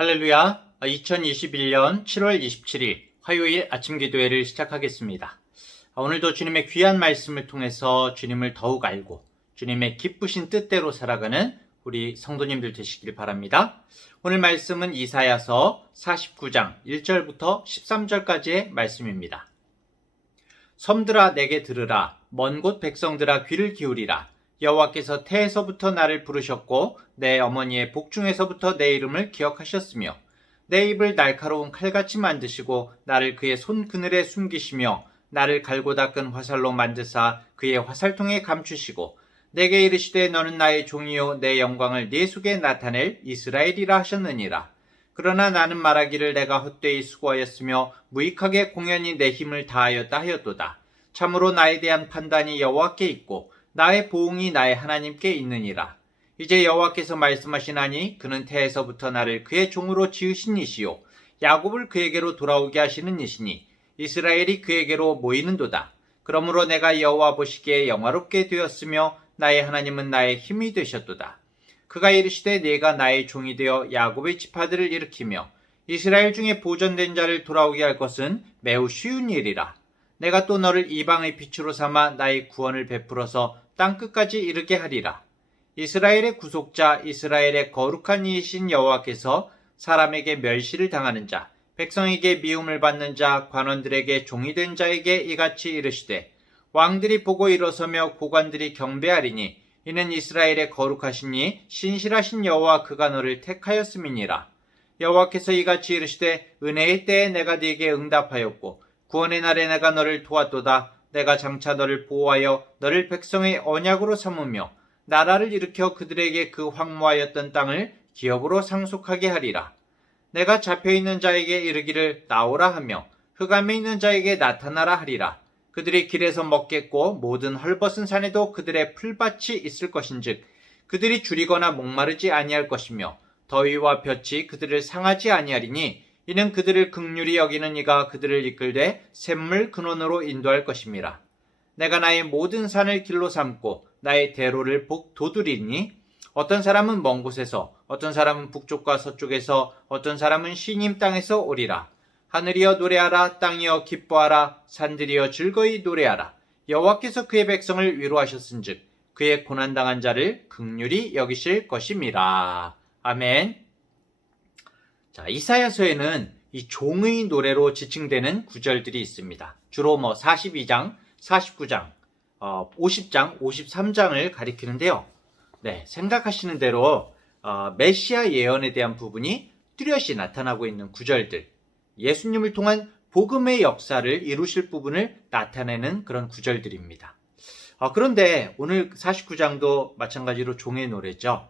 할렐루야. 2021년 7월 27일 화요일 아침 기도회를 시작하겠습니다. 오늘도 주님의 귀한 말씀을 통해서 주님을 더욱 알고 주님의 기쁘신 뜻대로 살아가는 우리 성도님들 되시길 바랍니다. 오늘 말씀은 이사야서 49장 1절부터 13절까지의 말씀입니다. 섬들아 내게 들으라. 먼 곳 백성들아 귀를 기울이라. 여호와께서 태에서부터 나를 부르셨고 내 어머니의 복중에서부터 내 이름을 기억하셨으며 내 입을 날카로운 칼같이 만드시고 나를 그의 손 그늘에 숨기시며 나를 갈고 닦은 화살로 만드사 그의 화살통에 감추시고 내게 이르시되 너는 나의 종이요 내 영광을 네 속에 나타낼 이스라엘이라 하셨느니라. 그러나 나는 말하기를 내가 헛되이 수고하였으며 무익하게 공연히 내 힘을 다하였다 하였도다. 참으로 나에 대한 판단이 여호와께 있고 나의 보응이 나의 하나님께 있느니라. 이제 여호와께서 말씀하시나니 그는 태에서부터 나를 그의 종으로 지으신 이시요 야곱을 그에게로 돌아오게 하시는 이시니 이스라엘이 그에게로 모이는도다. 그러므로 내가 여호와 보시기에 영화롭게 되었으며 나의 하나님은 나의 힘이 되셨도다. 그가 이르시되 네가 나의 종이 되어 야곱의 지파들을 일으키며 이스라엘 중에 보존된 자를 돌아오게 할 것은 매우 쉬운 일이라. 내가 또 너를 이방의 빛으로 삼아 나의 구원을 베풀어서 땅끝까지 이르게 하리라. 이스라엘의 구속자, 이스라엘의 거룩한 이이신 여호와께서 사람에게 멸시를 당하는 자, 백성에게 미움을 받는 자, 관원들에게 종이 된 자에게 이같이 이르시되 왕들이 보고 일어서며 고관들이 경배하리니 이는 이스라엘의 거룩하시니 신실하신 여호와 그가 너를 택하였음이니라. 여호와께서 이같이 이르시되 은혜의 때에 내가 네게 응답하였고 구원의 날에 내가 너를 도왔도다. 내가 장차 너를 보호하여 너를 백성의 언약으로 삼으며 나라를 일으켜 그들에게 그 황무하였던 땅을 기업으로 상속하게 하리라. 내가 잡혀있는 자에게 이르기를 나오라 하며 흑암에 있는 자에게 나타나라 하리라. 그들이 길에서 먹겠고 모든 헐벗은 산에도 그들의 풀밭이 있을 것인즉 그들이 줄이거나 목마르지 아니할 것이며 더위와 볕이 그들을 상하지 아니하리니 이는 그들을 긍휼히 여기는 이가 그들을 이끌되 샘물 근원으로 인도할 것임이라. 내가 나의 모든 산을 길로 삼고 나의 대로를 도두리니 어떤 사람은 먼 곳에서 어떤 사람은 북쪽과 서쪽에서 어떤 사람은 시님 땅에서 오리라. 하늘이여 노래하라. 땅이여 기뻐하라. 산들이여 즐거이 노래하라. 여호와께서 그의 백성을 위로하셨은즉 그의 고난당한 자를 긍휼히 여기실 것임이라. 아멘. 자, 이사야서에는 이 종의 노래로 지칭되는 구절들이 있습니다. 주로 42장, 49장, 50장, 53장을 가리키는데요. 네, 생각하시는 대로 메시아 예언에 대한 부분이 뚜렷이 나타나고 있는 구절들, 예수님을 통한 복음의 역사를 이루실 부분을 나타내는 그런 구절들입니다. 그런데 오늘 49장도 마찬가지로 종의 노래죠.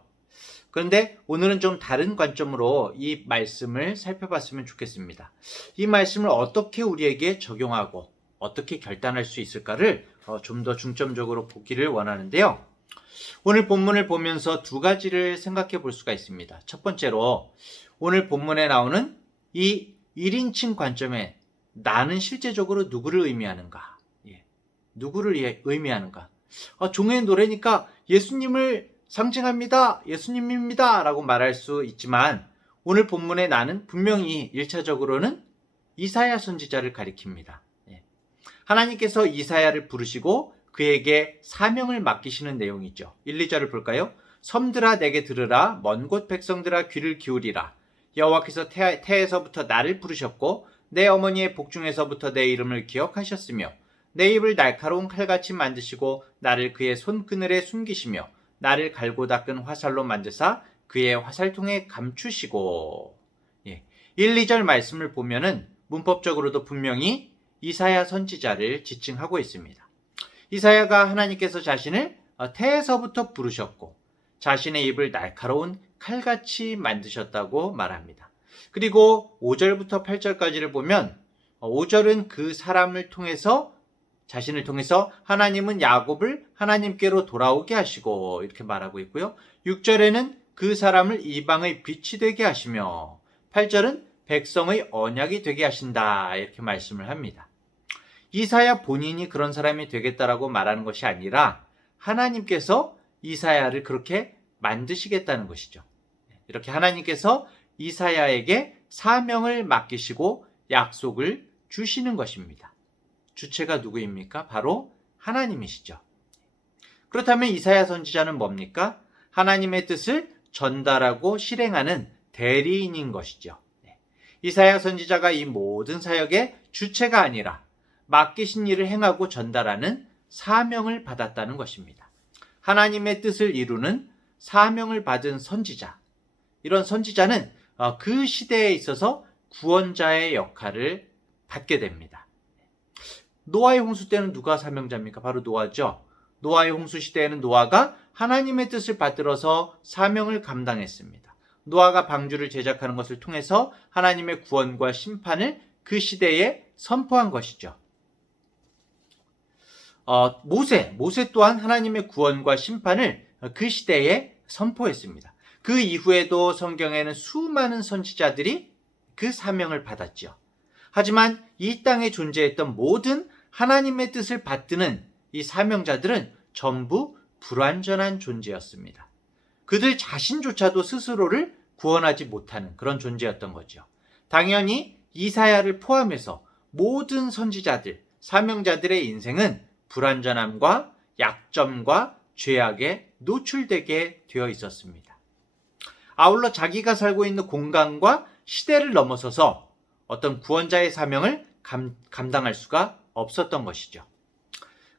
그런데 오늘은 좀 다른 관점으로 이 말씀을 살펴봤으면 좋겠습니다. 이 말씀을 어떻게 우리에게 적용하고 어떻게 결단할 수 있을까를 좀 더 중점적으로 보기를 원하는데요. 오늘 본문을 보면서 두 가지를 생각해 볼 수가 있습니다. 첫 번째로 오늘 본문에 나오는 이 1인칭 관점에 나는 실제적으로 누구를 의미하는가? 누구를 의미하는가? 종의 노래니까 예수님을 상징합니다. 예수님입니다. 라고 말할 수 있지만 오늘 본문의 나는 분명히 1차적으로는 이사야 선지자를 가리킵니다. 하나님께서 이사야를 부르시고 그에게 사명을 맡기시는 내용이죠. 1, 2절을 볼까요? 섬들아 내게 들으라. 먼 곳 백성들아 귀를 기울이라. 여호와께서 태에서부터 나를 부르셨고 내 어머니의 복중에서부터 내 이름을 기억하셨으며 내 입을 날카로운 칼같이 만드시고 나를 그의 손 그늘에 숨기시며 나를 갈고 닦은 화살로 만드사 그의 화살통에 감추시고. 1, 2절 말씀을 보면은 문법적으로도 분명히 이사야 선지자를 지칭하고 있습니다. 이사야가 하나님께서 자신을 태에서부터 부르셨고 자신의 입을 날카로운 칼같이 만드셨다고 말합니다. 그리고 5절부터 8절까지를 보면 5절은 그 사람을 통해서 자신을 통해서 하나님은 야곱을 하나님께로 돌아오게 하시고 이렇게 말하고 있고요. 6절에는 그 사람을 이방의 빛이 되게 하시며 8절은 백성의 언약이 되게 하신다 이렇게 말씀을 합니다. 이사야 본인이 그런 사람이 되겠다라고 말하는 것이 아니라 하나님께서 이사야를 그렇게 만드시겠다는 것이죠. 이렇게 하나님께서 이사야에게 사명을 맡기시고 약속을 주시는 것입니다. 주체가 누구입니까? 바로 하나님이시죠. 그렇다면 이사야 선지자는 뭡니까? 하나님의 뜻을 전달하고 실행하는 대리인인 것이죠. 이사야 선지자가 이 모든 사역의 주체가 아니라 맡기신 일을 행하고 전달하는 사명을 받았다는 것입니다. 하나님의 뜻을 이루는 사명을 받은 선지자. 이런 선지자는 그 시대에 있어서 구원자의 역할을 받게 됩니다. 노아의 홍수 때는 누가 사명자입니까? 바로 노아죠. 노아의 홍수 시대에는 노아가 하나님의 뜻을 받들어서 사명을 감당했습니다. 노아가 방주를 제작하는 것을 통해서 하나님의 구원과 심판을 그 시대에 선포한 것이죠. 모세 또한 하나님의 구원과 심판을 그 시대에 선포했습니다. 그 이후에도 성경에는 수많은 선지자들이 그 사명을 받았죠. 하지만 이 땅에 존재했던 모든 하나님의 뜻을 받드는 이 사명자들은 전부 불완전한 존재였습니다. 그들 자신조차도 스스로를 구원하지 못하는 그런 존재였던 거죠. 당연히 이사야를 포함해서 모든 선지자들, 사명자들의 인생은 불완전함과 약점과 죄악에 노출되게 되어 있었습니다. 아울러 자기가 살고 있는 공간과 시대를 넘어서서 어떤 구원자의 사명을 감당할 수가 없었던 것이죠.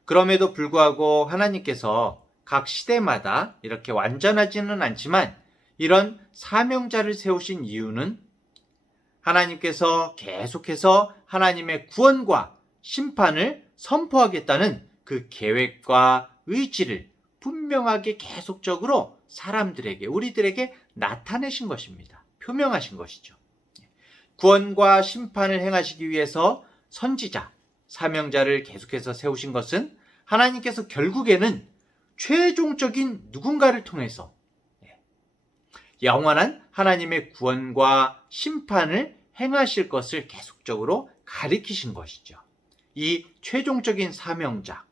그럼에도 불구하고 하나님께서 각 시대마다 이렇게 완전하지는 않지만 이런 사명자를 세우신 이유는 하나님께서 계속해서 하나님의 구원과 심판을 선포하겠다는 그 계획과 의지를 분명하게 계속적으로 사람들에게, 우리들에게 나타내신 것입니다. 표명하신 것이죠. 구원과 심판을 행하시기 위해서 선지자, 사명자를 계속해서 세우신 것은 하나님께서 결국에는 최종적인 누군가를 통해서 영원한 하나님의 구원과 심판을 행하실 것을 계속적으로 가리키신 것이죠. 이 최종적인 사명자,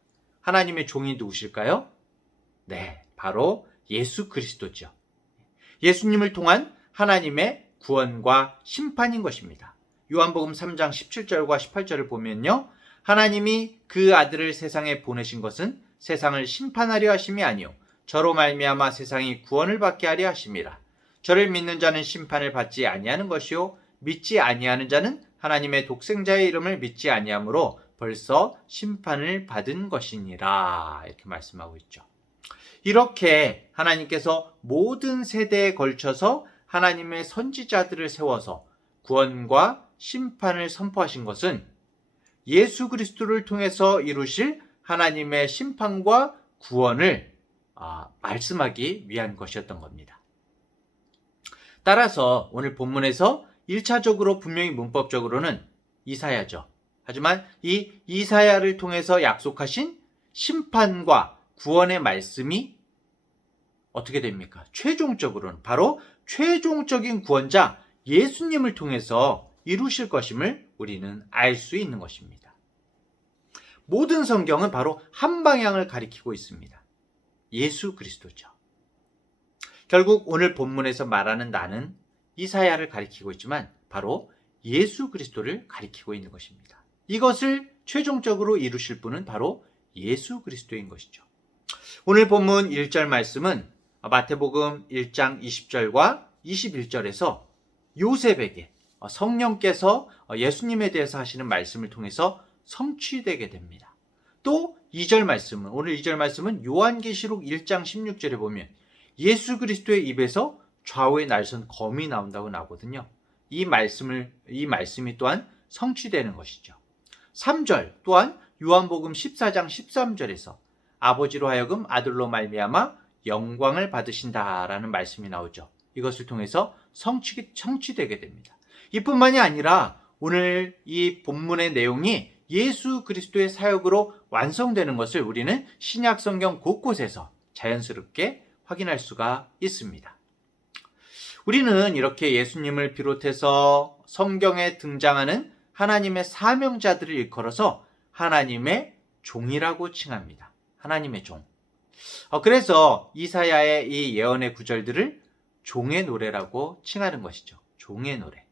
하나님의 종이 누구실까요? 네, 바로 예수 그리스도죠. 예수님을 통한 하나님의 구원과 심판인 것입니다. 요한복음 3장 17절과 18절을 보면요. 하나님이 그 아들을 세상에 보내신 것은 세상을 심판하려 하심이 아니요 저로 말미암아 세상이 구원을 받게 하려 하심이라. 저를 믿는 자는 심판을 받지 아니하는 것이요 믿지 아니하는 자는 하나님의 독생자의 이름을 믿지 아니하므로 벌써 심판을 받은 것이니라. 이렇게 말씀하고 있죠. 이렇게 하나님께서 모든 세대에 걸쳐서 하나님의 선지자들을 세워서 구원과 심판을 선포하신 것은 예수 그리스도를 통해서 이루실 하나님의 심판과 구원을 말씀하기 위한 것이었던 겁니다. 따라서 오늘 본문에서 1차적으로 분명히 문법적으로는 이사야죠. 하지만 이 이사야를 통해서 약속하신 심판과 구원의 말씀이 어떻게 됩니까? 최종적으로는 바로 최종적인 구원자 예수님을 통해서 이루실 것임을 우리는 알 수 있는 것입니다. 모든 성경은 바로 한 방향을 가리키고 있습니다. 예수 그리스도죠. 결국 오늘 본문에서 말하는 나는 이사야를 가리키고 있지만 바로 예수 그리스도를 가리키고 있는 것입니다. 이것을 최종적으로 이루실 분은 바로 예수 그리스도인 것이죠. 오늘 본문 1절 말씀은 마태복음 1장 20절과 21절에서 요셉에게 성령께서 예수님에 대해서 하시는 말씀을 통해서 성취되게 됩니다. 또 2절 말씀은, 오늘 2절 말씀은 요한계시록 1장 16절에 보면 예수 그리스도의 입에서 좌우에 날선 검이 나온다고 나오거든요. 이 말씀이 또한 성취되는 것이죠. 3절 또한 요한복음 14장 13절에서 아버지로 하여금 아들로 말미암아 영광을 받으신다라는 말씀이 나오죠. 이것을 통해서 성취되게 됩니다. 이뿐만이 아니라 오늘 이 본문의 내용이 예수 그리스도의 사역으로 완성되는 것을 우리는 신약 성경 곳곳에서 자연스럽게 확인할 수가 있습니다. 우리는 이렇게 예수님을 비롯해서 성경에 등장하는 하나님의 사명자들을 일컬어서 하나님의 종이라고 칭합니다. 하나님의 종. 그래서 이사야의 이 예언의 구절들을 종의 노래라고 칭하는 것이죠. 종의 노래.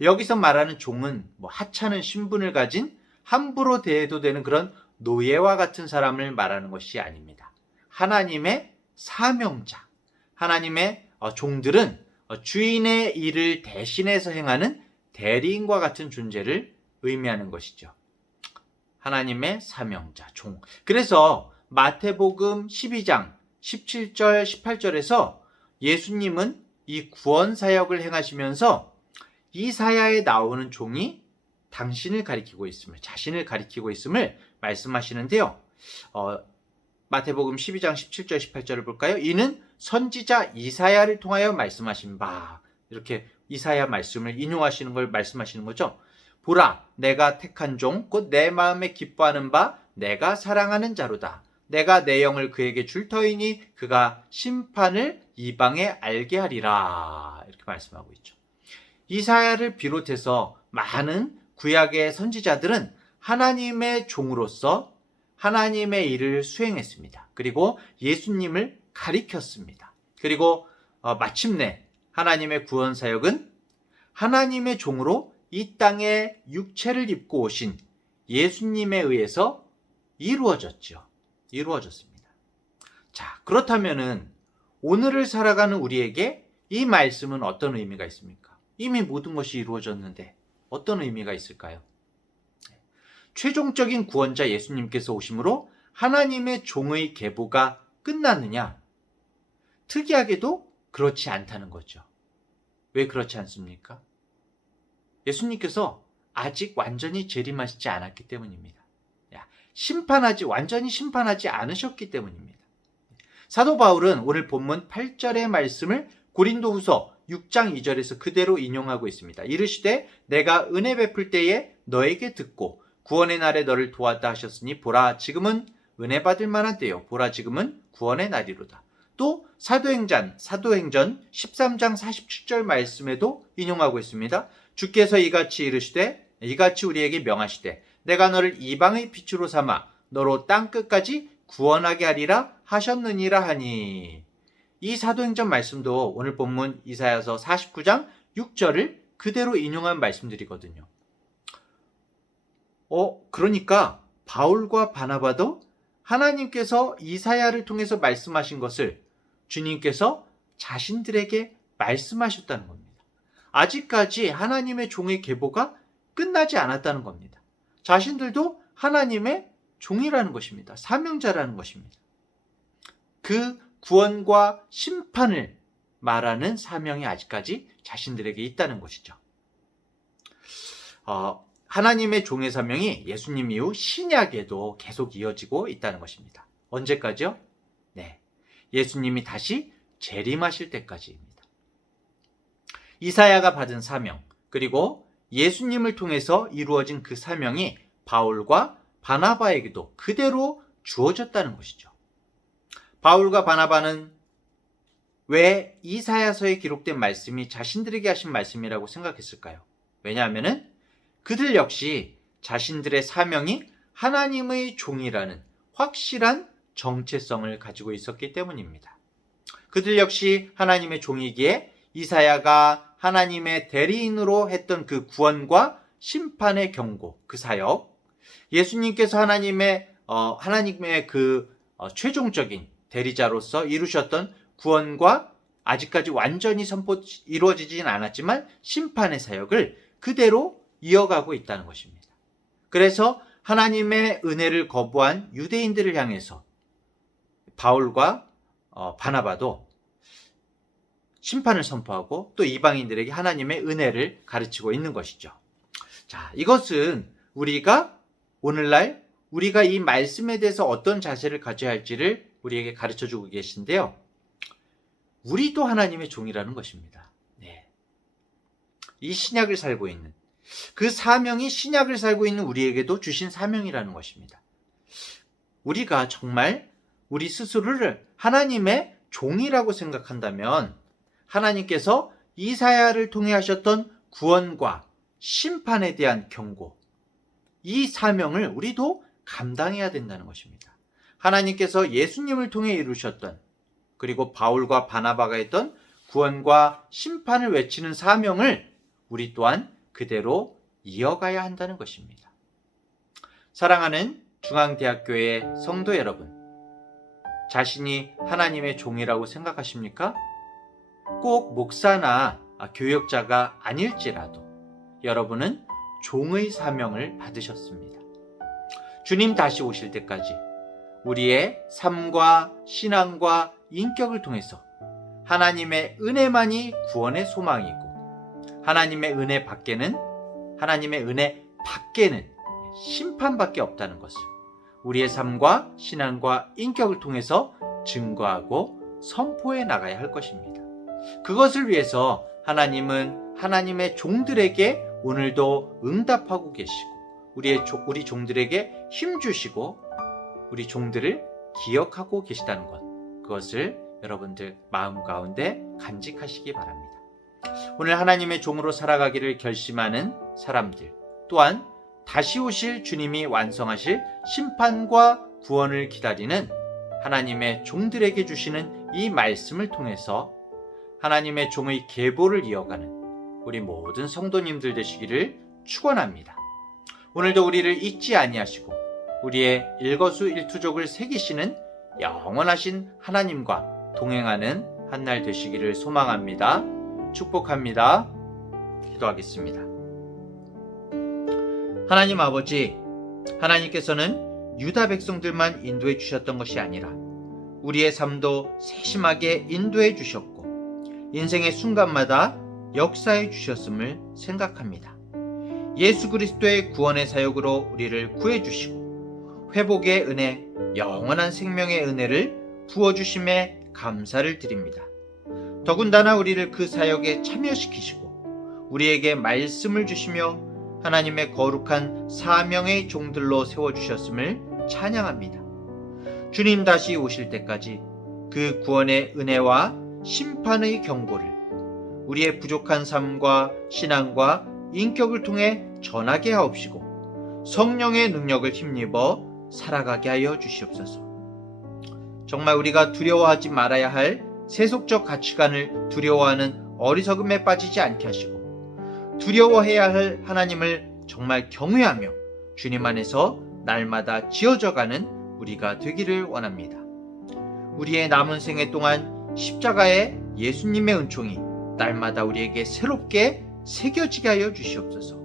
여기서 말하는 종은 하찮은 신분을 가진 함부로 대해도 되는 그런 노예와 같은 사람을 말하는 것이 아닙니다. 하나님의 사명자, 하나님의 종들은 주인의 일을 대신해서 행하는 대리인과 같은 존재를 의미하는 것이죠. 하나님의 사명자, 종. 그래서 마태복음 12장 17절, 18절에서 예수님은 이 구원 사역을 행하시면서 이사야에 나오는 종이 당신을 가리키고 있음을, 자신을 가리키고 있음을 말씀하시는데요. 마태복음 12장 17절, 18절을 볼까요? 이는 선지자 이사야를 통하여 말씀하신 바. 이렇게 이사야 말씀을 인용하시는 걸 말씀하시는 거죠. 보라, 내가 택한 종, 곧 내 마음에 기뻐하는 바, 내가 사랑하는 자로다. 내가 내 영을 그에게 줄 터이니 그가 심판을 이방에 알게 하리라. 이렇게 말씀하고 있죠. 이사야를 비롯해서 많은 구약의 선지자들은 하나님의 종으로서 하나님의 일을 수행했습니다. 그리고 예수님을 가리켰습니다. 그리고 마침내 하나님의 구원 사역은 하나님의 종으로 이 땅에 육체를 입고 오신 예수님에 의해서 이루어졌죠. 이루어졌습니다. 자, 그렇다면은 오늘을 살아가는 우리에게 이 말씀은 어떤 의미가 있습니까? 이미 모든 것이 이루어졌는데 어떤 의미가 있을까요? 최종적인 구원자 예수님께서 오심으로 하나님의 종의 계보가 끝났느냐? 특이하게도 그렇지 않다는 거죠. 왜 그렇지 않습니까? 예수님께서 아직 완전히 재림하시지 않았기 때문입니다. 완전히 심판하지 않으셨기 때문입니다. 사도 바울은 오늘 본문 8절의 말씀을 고린도후서 6장 2절에서 그대로 인용하고 있습니다. 이르시되 내가 은혜 베풀 때에 너에게 듣고 구원의 날에 너를 도왔다 하셨으니 보라 지금은 은혜 받을 만한 때요 보라 지금은 구원의 날이로다. 또 사도행전 13장 47절 말씀에도 인용하고 있습니다. 주께서 이같이 이르시되 이같이 우리에게 명하시되 내가 너를 이방의 빛으로 삼아 너로 땅끝까지 구원하게 하리라 하셨느니라 하니. 이 사도행전 말씀도 오늘 본문 이사야서 49장 6절을 그대로 인용한 말씀들이거든요. 그러니까 바울과 바나바도 하나님께서 이사야를 통해서 말씀하신 것을 주님께서 자신들에게 말씀하셨다는 겁니다. 아직까지 하나님의 종의 계보가 끝나지 않았다는 겁니다. 자신들도 하나님의 종이라는 것입니다. 사명자라는 것입니다. 그 구원과 심판을 말하는 사명이 아직까지 자신들에게 있다는 것이죠. 하나님의 종의 사명이 예수님 이후 신약에도 계속 이어지고 있다는 것입니다. 언제까지요? 네, 예수님이 다시 재림하실 때까지입니다. 이사야가 받은 사명, 그리고 예수님을 통해서 이루어진 그 사명이 바울과 바나바에게도 그대로 주어졌다는 것이죠. 바울과 바나바는 왜 이사야서에 기록된 말씀이 자신들에게 하신 말씀이라고 생각했을까요? 왜냐하면 그들 역시 자신들의 사명이 하나님의 종이라는 확실한 정체성을 가지고 있었기 때문입니다. 그들 역시 하나님의 종이기에 이사야가 하나님의 대리인으로 했던 그 구원과 심판의 경고, 그 사역, 예수님께서 하나님의 그 최종적인 대리자로서 이루셨던 구원과 아직까지 완전히 이루어지진 않았지만 심판의 사역을 그대로 이어가고 있다는 것입니다. 그래서 하나님의 은혜를 거부한 유대인들을 향해서 바울과 바나바도 심판을 선포하고 또 이방인들에게 하나님의 은혜를 가르치고 있는 것이죠. 자, 이것은 우리가 오늘날 우리가 이 말씀에 대해서 어떤 자세를 가져야 할지를 우리에게 가르쳐주고 계신데요. 우리도 하나님의 종이라는 것입니다. 네. 이 신약을 살고 있는 그 사명이 신약을 살고 있는 우리에게도 주신 사명이라는 것입니다. 우리가 정말 우리 스스로를 하나님의 종이라고 생각한다면 하나님께서 이사야를 통해 하셨던 구원과 심판에 대한 경고, 이 사명을 우리도 감당해야 된다는 것입니다. 하나님께서 예수님을 통해 이루셨던, 그리고 바울과 바나바가 했던 구원과 심판을 외치는 사명을 우리 또한 그대로 이어가야 한다는 것입니다. 사랑하는 중앙대학교의 성도 여러분, 자신이 하나님의 종이라고 생각하십니까? 꼭 목사나 교역자가 아닐지라도 여러분은 종의 사명을 받으셨습니다. 주님 다시 오실 때까지 우리의 삶과 신앙과 인격을 통해서 하나님의 은혜만이 구원의 소망이고 하나님의 은혜 밖에는 심판밖에 없다는 것을 우리의 삶과 신앙과 인격을 통해서 증거하고 선포해 나가야 할 것입니다. 그것을 위해서 하나님은 하나님의 종들에게 오늘도 응답하고 계시고 우리 종들에게 힘 주시고 우리 종들을 기억하고 계시다는 것, 그것을 여러분들 마음 가운데 간직하시기 바랍니다. 오늘 하나님의 종으로 살아가기를 결심하는 사람들, 또한 다시 오실 주님이 완성하실 심판과 구원을 기다리는 하나님의 종들에게 주시는 이 말씀을 통해서 하나님의 종의 계보를 이어가는 우리 모든 성도님들 되시기를 축원합니다. 오늘도 우리를 잊지 아니하시고 우리의 일거수일투족을 새기시는 영원하신 하나님과 동행하는 한날 되시기를 소망합니다. 축복합니다. 기도하겠습니다. 하나님 아버지, 하나님께서는 유다 백성들만 인도해 주셨던 것이 아니라 우리의 삶도 세심하게 인도해 주셨고 인생의 순간마다 역사해 주셨음을 생각합니다. 예수 그리스도의 구원의 사역으로 우리를 구해 주시고 회복의 은혜, 영원한 생명의 은혜를 부어주심에 감사를 드립니다. 더군다나 우리를 그 사역에 참여시키시고 우리에게 말씀을 주시며 하나님의 거룩한 사명의 종들로 세워주셨음을 찬양합니다. 주님 다시 오실 때까지 그 구원의 은혜와 심판의 경고를 우리의 부족한 삶과 신앙과 인격을 통해 전하게 하옵시고 성령의 능력을 힘입어 살아가게 하여 주시옵소서. 정말 우리가 두려워하지 말아야 할 세속적 가치관을 두려워하는 어리석음에 빠지지 않게 하시고 두려워해야 할 하나님을 정말 경외하며 주님 안에서 날마다 지어져가는 우리가 되기를 원합니다. 우리의 남은 생애 동안 십자가의 예수님의 은총이 날마다 우리에게 새롭게 새겨지게 하여 주시옵소서.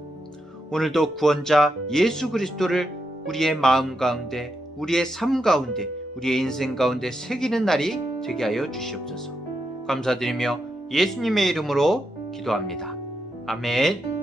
오늘도 구원자 예수 그리스도를 우리의 마음 가운데, 우리의 삶 가운데, 우리의 인생 가운데 새기는 날이 되게 하여 주시옵소서. 감사드리며 예수님의 이름으로 기도합니다. 아멘.